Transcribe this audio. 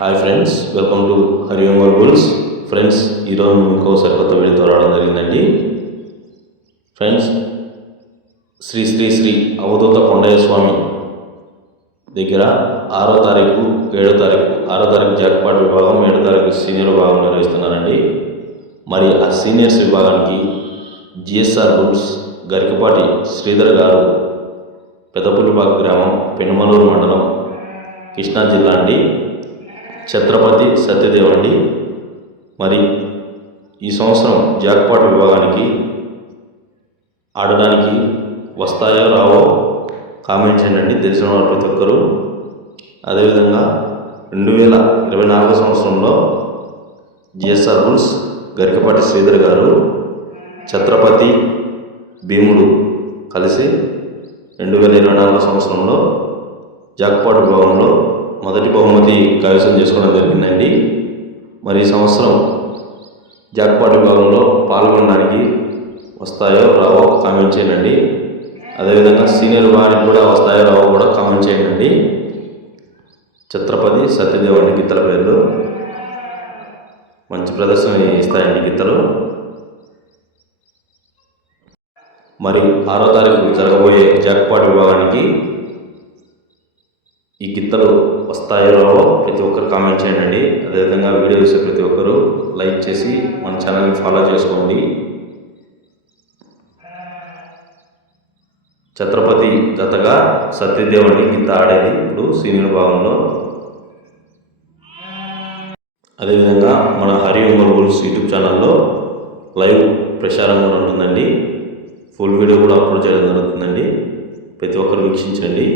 Hi friends welcome to Hariom bulls friends ఈరోజు ఇంకోసారి కొత్త వీడియోతో రావడం జరిగిందండి. ఫ్రెండ్స్ శ్రీ శ్రీ శ్రీ అవధూత కొండయ్య స్వామి దగ్గర ఆరో తారీఖు ఏడో తారీఖు ఆరో తారీఖు జాక్పాట్ విభాగం ఏడో తారీఖు సీనియర్ విభాగం నిర్వహిస్తున్నారండి. మరి ఆ సీనియర్స్ విభాగానికి జిఎస్ఆర్ బుల్స్ గరికపాటి శ్రీధర్ గారు పెదపులిపాక గ్రామం పెనుమలూరు మండలం కృష్ణా జిల్లా అండి. ఛత్రపతి సత్యదేవ్ అండి. మరి ఈ సంవత్సరం జాక్పాట్ విభాగానికి ఆడడానికి వస్తాయో రావో కామెంట్ చేయండి. తెలిసిన వారు ప్రతి ఒక్కరు. అదేవిధంగా రెండు వేల ఇరవై నాలుగో సంవత్సరంలో జిఎస్ఆర్ రూల్స్ గరికపాటి శ్రీధర్ గారు ఛత్రపతి భీముడు కలిసి రెండు వేల ఇరవై నాలుగో సంవత్సరంలో జాక్పాట్ విభాగంలో మొదటి బహుమతి కైవసం చేసుకోవడం జరిగిందండి. మరి ఈ సంవత్సరం జాక్పాట్ విభాగంలో పాల్గొనడానికి వస్తాయో రావో కామెంట్ చేయండి. అదేవిధంగా సీనియర్ వారికి కూడా వస్తాయో రావో కూడా కామెంట్ చేయండి. ఛత్రపతి సత్యదేవ్ అండి గిత్తల పేర్లు. మంచి ప్రదర్శన ఇస్తాయండి గీతలు మరి ఆరో తారీఖు జరగబోయే జాక్పాట్ విభాగానికి ఈ గిత్తలు వస్తాయో రావో ప్రతి ఒక్కరు కామెంట్ చేయండి. అదేవిధంగా వీడియో చూసే ప్రతి ఒక్కరు లైక్ చేసి మన ఛానల్ని ఫాలో చేసుకోండి. ఛత్రపతి జతగా సత్యదేవుడి అండి ఆడేది ఇప్పుడు సీనియర్ భాగంలో అదేవిధంగా మన హరి ఉమర్ రూల్స్ యూట్యూబ్ ఛానల్లో లైవ్ ప్రసారం కూడా ఉంటుందండి. ఫుల్ వీడియో కూడా అప్లోడ్ చేయడం జరుగుతుందండి. ప్రతి ఒక్కరు వీక్షించండి.